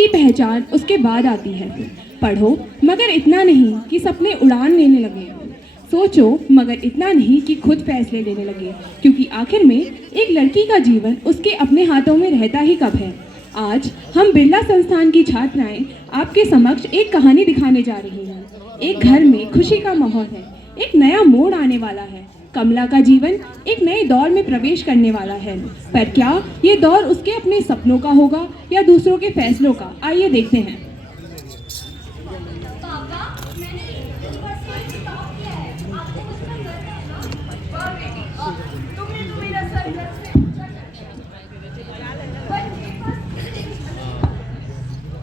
असली पहचान उसके बाद आती है। पढ़ो मगर इतना नहीं कि सपने उड़ान लेने लगे, सोचो मगर इतना नहीं कि खुद फैसले लेने लगे, क्योंकि आखिर में एक लड़की का जीवन उसके अपने हाथों में रहता ही कब है। आज हम बिरला संस्थान की छात्राएं आपके समक्ष एक कहानी दिखाने जा रही हैं। एक घर में खुशी का माहौल है, एक नया मोड़ आने वाला है। कमला का जीवन एक नए दौर में प्रवेश करने वाला है, पर क्या ये दौर उसके अपने सपनों का होगा या दूसरों के फैसलों का? आइए देखते हैं।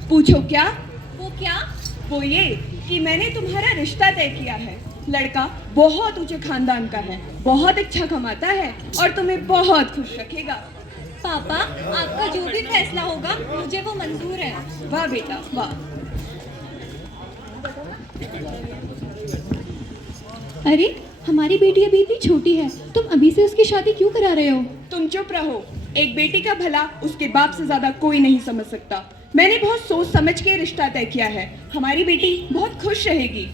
पूछो क्या? वो क्या? वो ये कि मैंने तुम्हारा रिश्ता तय किया है। लड़का बहुत ऊंचे खानदान का है, बहुत अच्छा कमाता है और तुम्हें बहुत खुश रखेगा। पापा, आपका जो भी फैसला होगा मुझे वो मंजूर है। वाह बेटा वाह। अरे, हमारी बेटी अभी इतनी छोटी है, तुम अभी से उसकी शादी क्यों करा रहे हो? तुम चुप रहो। एक बेटी का भला उसके बाप से ज्यादा कोई नहीं समझ सकता। मैंने बहुत सोच समझ के रिश्ता तय किया है। हमारी बेटी बहुत खुश रहेगी।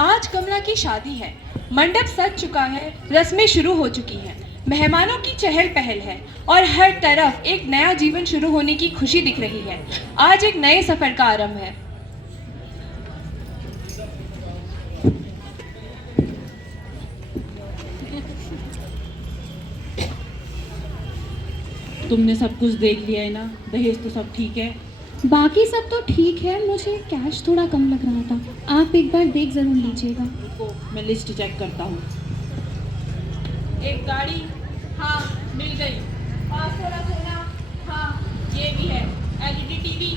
आज कमला की शादी है, मंडप सज चुका है, रस्में शुरू हो चुकी हैं, मेहमानों की चहल पहल है और हर तरफ एक नया जीवन शुरू होने की खुशी दिख रही है। आज एक नए सफर का आरंभ है। तुमने सब कुछ देख लिया है ना? दहेज तो सब ठीक है? बाकी सब तो ठीक है, मुझे कैश थोड़ा कम लग रहा था। आप एक बार देख जरूर लीजिएगा। रुको, मैं लिस्ट चेक करता हूँ। एक गाड़ी, हाँ मिल गई। 5 तोला सोना, हाँ ये भी है। LED टीवी,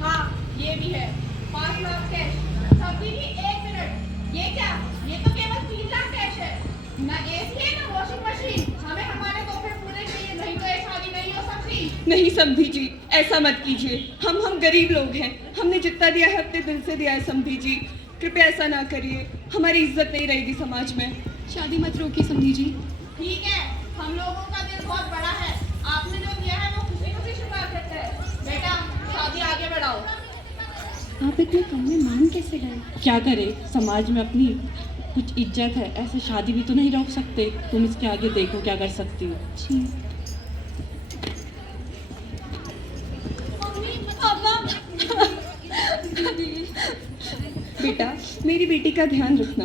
हाँ ये भी है। 5 लाख कैश। सब्जी की 1 मिनट, ये क्या? ये तो केवल 3 लाख कैश है। ना AC है ना वॉशिंग मशीन। हमें हमारे तोहफे पूरे चाहिए, नहीं तो ये शादी नहीं हो सकती। नहीं समधी जी, ऐसा मत कीजिए। हम गरीब लोग हैं। हमने जितना दिया है अपने दिल से दिया है समधी जी। कृपया ऐसा ना करिए, हमारी इज्जत नहीं रहेगी समाज में। शादी मत रोकिए समधी जी। ठीक है, हम लोगों का दिल बहुत बड़ा है। आपने जो दिया है वो खुशी खुशी स्वीकार करते हैं। बेटा शादी आगे बढ़ाओ। आप इतने कम में मान कैसे गए? क्या करे, समाज में अपनी कुछ इज्जत है, ऐसे शादी भी तो नहीं रोक सकते। तुम इसके आगे देखो क्या कर सकती हो। जी। बेटा मेरी बेटी का ध्यान रखना।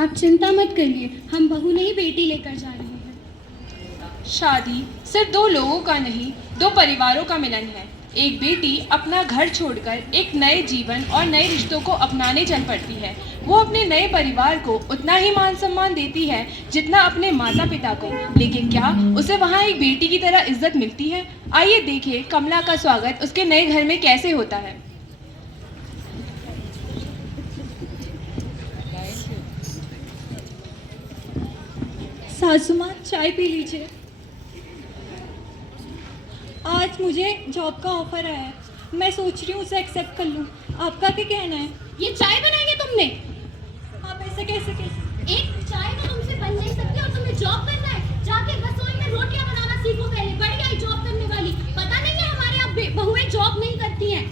आप चिंता मत करिए, हम बहू नहीं बेटी लेकर जा रहे हैं। शादी सिर्फ 2 लोगों का नहीं, 2 परिवारों का मिलन है। एक बेटी अपना घर छोड़कर एक नए जीवन और नए रिश्तों को अपनाने चल पड़ती है। वो अपने नए परिवार को उतना ही मान सम्मान देती है जितना अपने माता पिता को, लेकिन क्या उसे वहाँ एक बेटी की तरह इज्जत मिलती है? आइए देखिए कमला का स्वागत उसके नए घर में कैसे होता है। सासू माँ, चाय पी लीजिए। आज मुझे जॉब का ऑफर आया है, मैं सोच रही हूँ उसे एक्सेप्ट कर लूँ। आपका क्या कहना है? ये चाय बनाई है तुमने? आप ऐसे कैसे एक चाय तो तुमसे बन नहीं सकती और तुम्हें जॉब करना है। जाके रसोई में रोटियां बनाना सीखो पहले। बड़ी आई जॉब करने वाली। पता नहीं है हमारे यहाँ बहुएं जॉब नहीं करती हैं।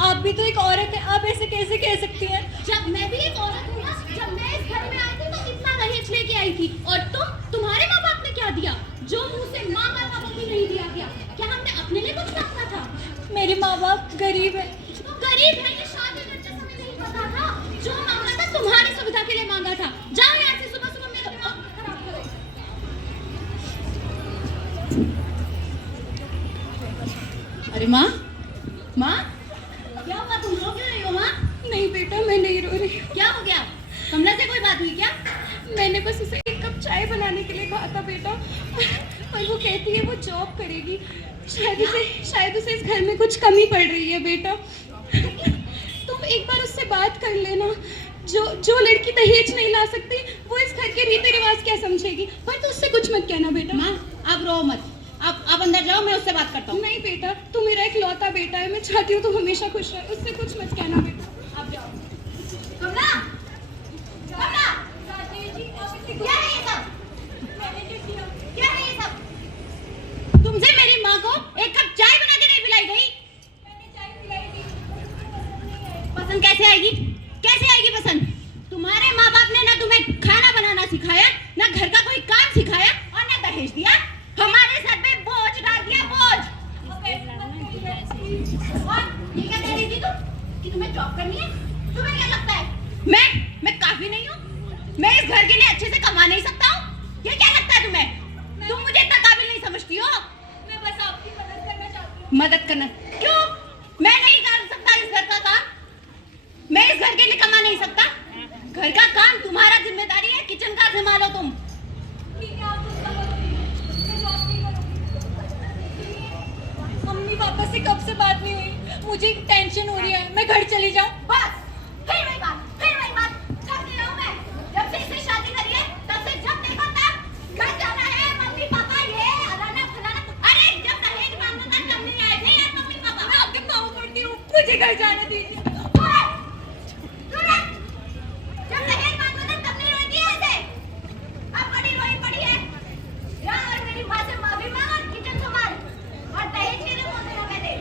आप भी तो एक औरत है, आप ऐसे कैसे कह सकती हैं? जब मैं भी एक औरत हूँ ना, जब मैं इस घर में आई थी तो इतना दहेज लेके आई थी। और तुम्हारे माँ बाप ने क्या दिया? जो मुँह से मांगा था वो भी नहीं दिया गया। क्या हमने अपने लिए कुछ रखा था? मेरे माँ बाप गरीब है। तो गरीब है ये शादी करते समय नहीं पता था? जो मांगा था तुम्हारी सुविधा के लिए मांगा था। जाओ यहाँ से, सुबह सुबह मेरा दिमाग खराब करो। अरे माँ, माँ, क्या हुआ? तुम रो क्यों रही हो माँ? नहीं बेटा, मैं नहीं रो रही हूँ। क्या हो गया? कमला से कोई बात हुई क्या? मैंने बस उसे एक कप चाय बनाने के लिए कहा था बेटा, पर वो कहती है वो जॉब करेगी। शायद उसे इस घर में कुछ कमी पड़ रही है बेटा। तुम एक बार उससे बात कर लेना। जो लड़की दहेज नहीं ला सकती वो इस घर के रीति रिवाज क्या समझेगी? पर तू उससे कुछ मत कहना बेटा। माँ, आप रो मत। आप अंदर जाओ, मैं उससे बात करता हूँ। नहीं बेटा, तू मेरा एक लौता बेटा है, मैं चाहती हूँ तू हमेशा खुश रहे। उससे कुछ मत कहना बेटा। आप जाओ। कमला, कमला, क्या है ये सब? क्या है ये सब? तुमसे मेरी माँ को एक कप चाय बना के नहीं पिलाई तुम्हें जॉब करनी है? तुम्हें क्या लगता है मैं काफी नहीं हूँ? मैं इस घर के लिए अच्छे से कमा नहीं सकता हूँ? ये क्या लगता है तुम्हें? तुम मुझे इतना काबिल नहीं समझती हो? मैं बस आपकी मदद करना चाहती हूँ। मदद करना क्यों? मैं नहीं कर सकता इस घर का काम? मैं इस घर के लिए कमा नहीं सकता? घर का काम तुम्हारा जिम्मेदारी है, किचन का संभालो तुम। ठीक है, आप उसका करोगी, मैं जॉब नहीं करूँगी। मम्मी पापा से कब से बात नहीं हुई, मुझे टेंशन हो रही है, मैं घर चली जाऊँ। बस फिर वही बात थक गई हूँ मैं। जब से इससे शादी करी है तब से जब देखो तब घर जाना है, मम्मी पापा ये अलाना फलाना। अरे जब दहेज मांगने तक तब नहीं आए थे यार मम्मी पापा। मैं आपके पाँव पड़ती हूँ, मुझे घर जाने दीजिए। जब दहेज मांगने तक तब नहीं रोती है ऐसे। अब बड़ी रोई पड़ी है यार, मेरी माँ से माफी मांग और किचन संभाल और दहेज के लिए बोल देना मैंने।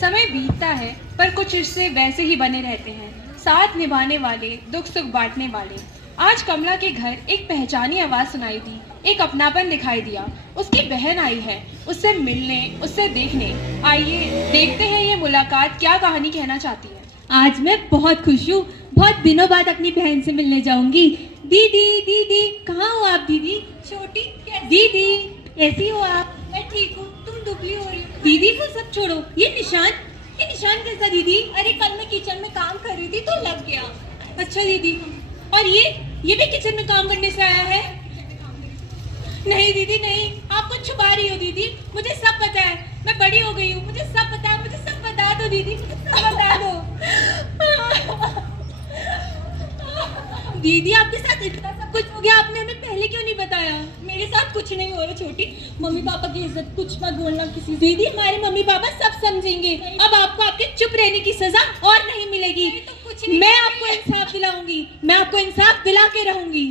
समय बीतता है पर कुछ रिश्ते वैसे ही बने रहते हैं, साथ निभाने वाले, दुख सुख बांटने वाले। आज कमला के घर एक पहचानी आवाज सुनाई दी, एक अपनापन दिखाई दिया। उसकी बहन आई है उससे मिलने, उससे देखने। आइए देखते हैं ये मुलाकात क्या कहानी कहना चाहती है। आज मैं बहुत खुश हूँ, बहुत दिनों बाद अपनी बहन से मिलने जाऊंगी। दीदी दीदी कहाँ हो आप दीदी? छोटी दीदी कैसी हो आप? मैं ठीक हूँ, तुम दुबली हो रही हो। दीदी वो सब छोड़ो, ये निशान कैसा दीदी? अरे कल मैं किचन में काम कर रही थी तो लग गया। अच्छा दीदी, और ये भी किचन में काम करने से आया है? नहीं दीदी नहीं, आप कुछ छुपा रही हो दीदी, मुझे सब पता है, मैं बड़ी हो गई हूँ, मुझे सब पता है, मुझे सब बता दो दीदी, मुझे सब बता दो। दीदी आपके साथ इतना सब कुछ हो गया, आपने हमें पहले क्यों नहीं बताया? मेरे साथ कुछ नहीं हो रहा छोटी, मम्मी पापा की इज्जत कुछ मत बोलना किसी से। दीदी हमारे मम्मी पापा सब समझेंगे, अब आपको आपके चुप रहने की सजा और नहीं मिलेगी। तो कुछ नहीं, मैं आपको इंसाफ दिलाऊंगी, मैं आपको इंसाफ दिला के रहूंगी।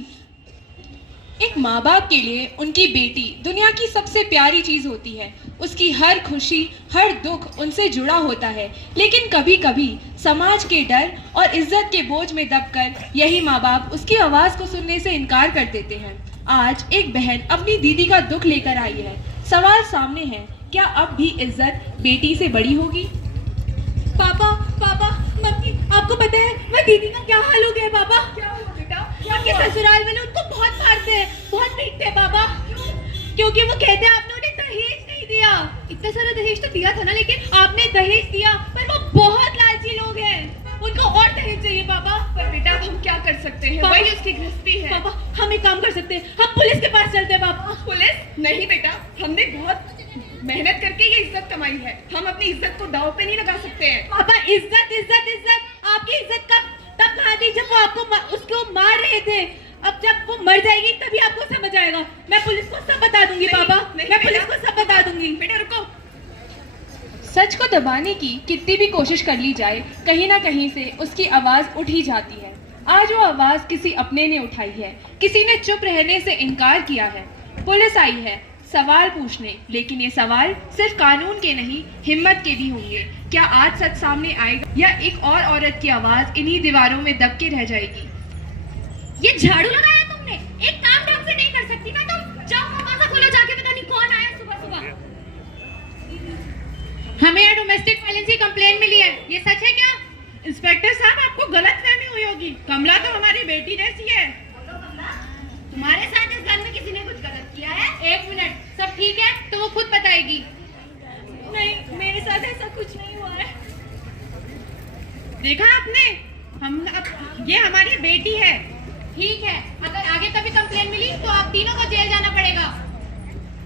एक माँ बाप के लिए उनकी बेटी दुनिया की सबसे प्यारी चीज होती है। उसकी हर खुशी, हर दुख उनसे जुड़ा होता है। लेकिन कभी कभी समाज के डर और इज्जत के बोझ में दबकर यही माँ बाप उसकी आवाज को सुनने से इनकार कर देते हैं। आज एक बहन अपनी दीदी का दुख लेकर आई है। सवाल सामने है, क्या अब भी इज्जत बेटी से बड़ी होगी? पापा मम्मी, आपको पता है मैं दीदी का क्या हाल हो गया है पापा? क्या हुआ बेटा? उनके ससुराल वाले उनको बहुत मारते हैं, बहुत पीटते हैं पापा। क्योंकि वो कहते हैं आपने उन्हें दहेज नहीं दिया। इतना सारा दहेज तो दिया था ना, लेकिन आपने दहेज दिया, पर वो बहुत लालची लोग हैं, उनको और दहेज चाहिए पापा। पर बेटा अब हम क्या कर सकते हैं, वही उसकी गृहस्थी है। पापा हम एक काम कर सकते हैं, हम पुलिस के पास चलते हैं पापा। पुलिस नहीं बेटा, हमने बहुत मेहनत करके ये इज्जत कमाई है, हम अपनी इज्जत को दांव पे नहीं लगा सकते हैं। पापा इज्जत इज्जत इज्जत, आपकी इज्जत कब तब कहाँ थी जब वो आपको उसको मार रहे थे? अब जब वो मर जाएगी तभी आपको समझ आएगा। मैं पुलिस को सब बता दूंगी पापा, मैं पुलिस को सब बता दूंगी। बेटा रुको, सच को दबाने की कितनी भी कोशिश कर ली जाए, कहीं ना कहीं से उसकी आवाज उठ ही जाती है। आज वो आवाज किसी अपने ने उठाई है, किसी ने चुप रहने से इनकार किया है। पुलिस आई है सवाल पूछने, लेकिन ये सवाल सिर्फ कानून के नहीं, हिम्मत के भी होंगे। क्या आज सच सामने आएगा या एक और औरत की आवाज इन्हीं दीवारों में दब के रह जाएगी? ये झाड़ू लगाया तुमने, एक काम ढंग से नहीं कर सकती ना तुम? जाओ दरवाजा खोलो जाके, पता नहीं कौन आया सुबह सुबह। हमें यहाँ डोमेस्टिक वायलेंस की कंप्लेन मिली है, ये सच है क्या? इंस्पेक्टर साहब, आपको गलतफहमी हुई होगी, कमला तो हमारी बेटी जैसी है। तुम्हारे साथ इस घर में किसी ने कुछ गलत किया है? एक मिनट, सब ठीक है तो वो खुद बताएगी। नहीं, मेरे साथ ऐसा कुछ नहीं हुआ है। देखा आपने, ये हमारी बेटी है। ठीक है, अगर आगे कभी कंप्लेन मिली तो आप तीनों को जेल जाना पड़ेगा।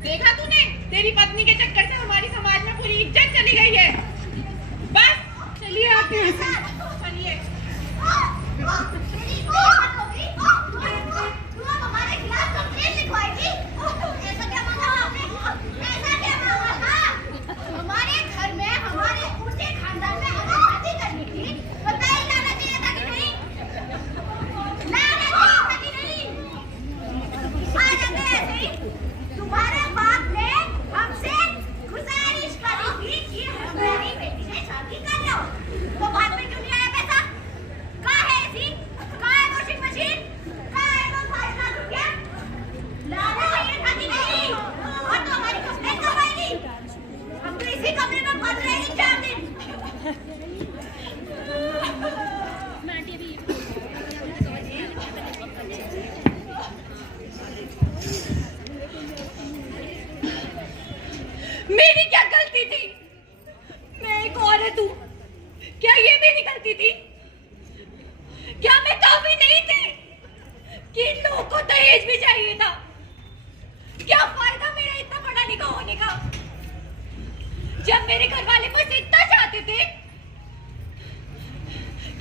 देखा तूने, तेरी पत्नी के चक्कर से हमारी समाज में पूरी इज्जत चली गई है। बस चलिए आप यहाँ से चलिए। हमारे खिलाफ कंप्लेन लिखवाएगी? ऐसा क्या मांगा आपने? ऐसा क्या मांगा था? हमारे घर में, हमारे ऊंचे खानदान में अगर शादी करनी थी तो तय लाना चाहिए था कि नहीं? लाना चाहिए था कि नहीं? आ जाते ऐसे ही। तुम्हारे बाप ने हमसे गुजारिश करी थी कि हमें मेरी क्या गलती थी? मैं एक औरत हूँ, क्या ये मेरी गलती थी? क्या मैं काफी नहीं थी कि इन लोगों को दहेज भी चाहिए था? क्या फायदा मेरा इतना पढ़ा लिखा होने का जब मेरे घर वाले बस इतना चाहते थे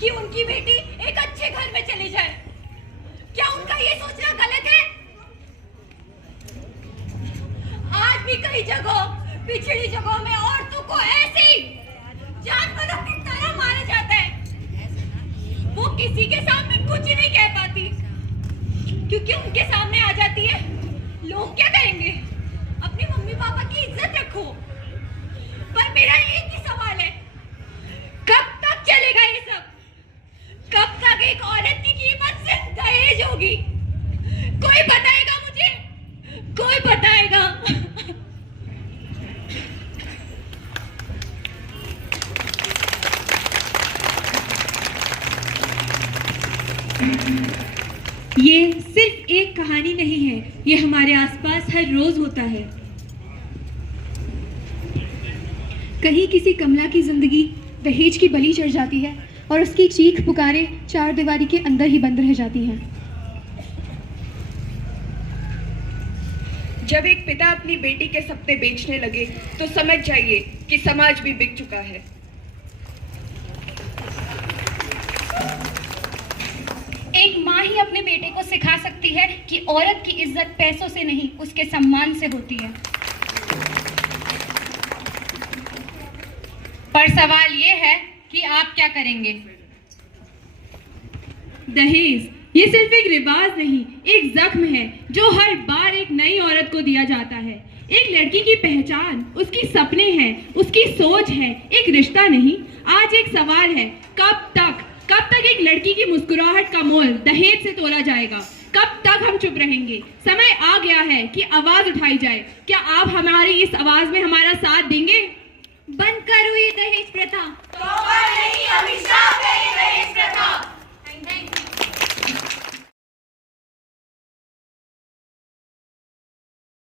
कि उनकी बेटी एक अच्छे घर में चली जाए? क्या उनका ये सोचना गलत है? आज भी कई जगहों, पिछड़ी जगहों में औरतों को ऐसे ही जानवरों की तरह मारा जाता है। वो किसी के सामने कुछ नहीं कह पाती क्योंकि उनके सामने आ जाती है लोग क्या कहेंगे? अपने मम्मी पापा की इज्जत रखो। पर मेरा एक ही सवाल है, कब तक चलेगा ये सब? कब तक एक औरत की कीमत सिर्फ दहेज होगी? कोई बताएगा मुझे? कोई बताएगा? ये सिर्फ एक कहानी नहीं है, ये हमारे आसपास हर रोज होता है। कहीं किसी कमला की जिंदगी दहेज की बलि चढ़ जाती है और उसकी चीख पुकारे चार दीवारी के अंदर ही बंद रह जाती हैं। जब एक पिता अपनी बेटी के सपने बेचने लगे तो समझ जाइए कि समाज भी बिक चुका है। एक माँ ही अपने बेटे को सिखा सकती है कि औरत की इज्जत पैसों से नहीं, उसके सम्मान से होती है। पर सवाल ये है कि आप क्या करेंगे? दहेज ये सिर्फ एक रिवाज नहीं, एक जख्म है जो हर बार एक नई औरत को दिया जाता है। एक लड़की की पहचान उसकी सपने हैं, उसकी सोच है, एक रिश्ता नहीं। आज एक सवाल है, कब तक एक लड़की की मुस्कुराहट का मोल दहेज से तोला जाएगा? कब तक हम चुप रहेंगे? समय आ गया है कि आवाज उठाई जाए। क्या आप हमारी इस आवाज में हमारा साथ देंगे? बंद करो ये दहेज प्रथा। तो नहीं, अभिशाप है ये दहेज प्रथा।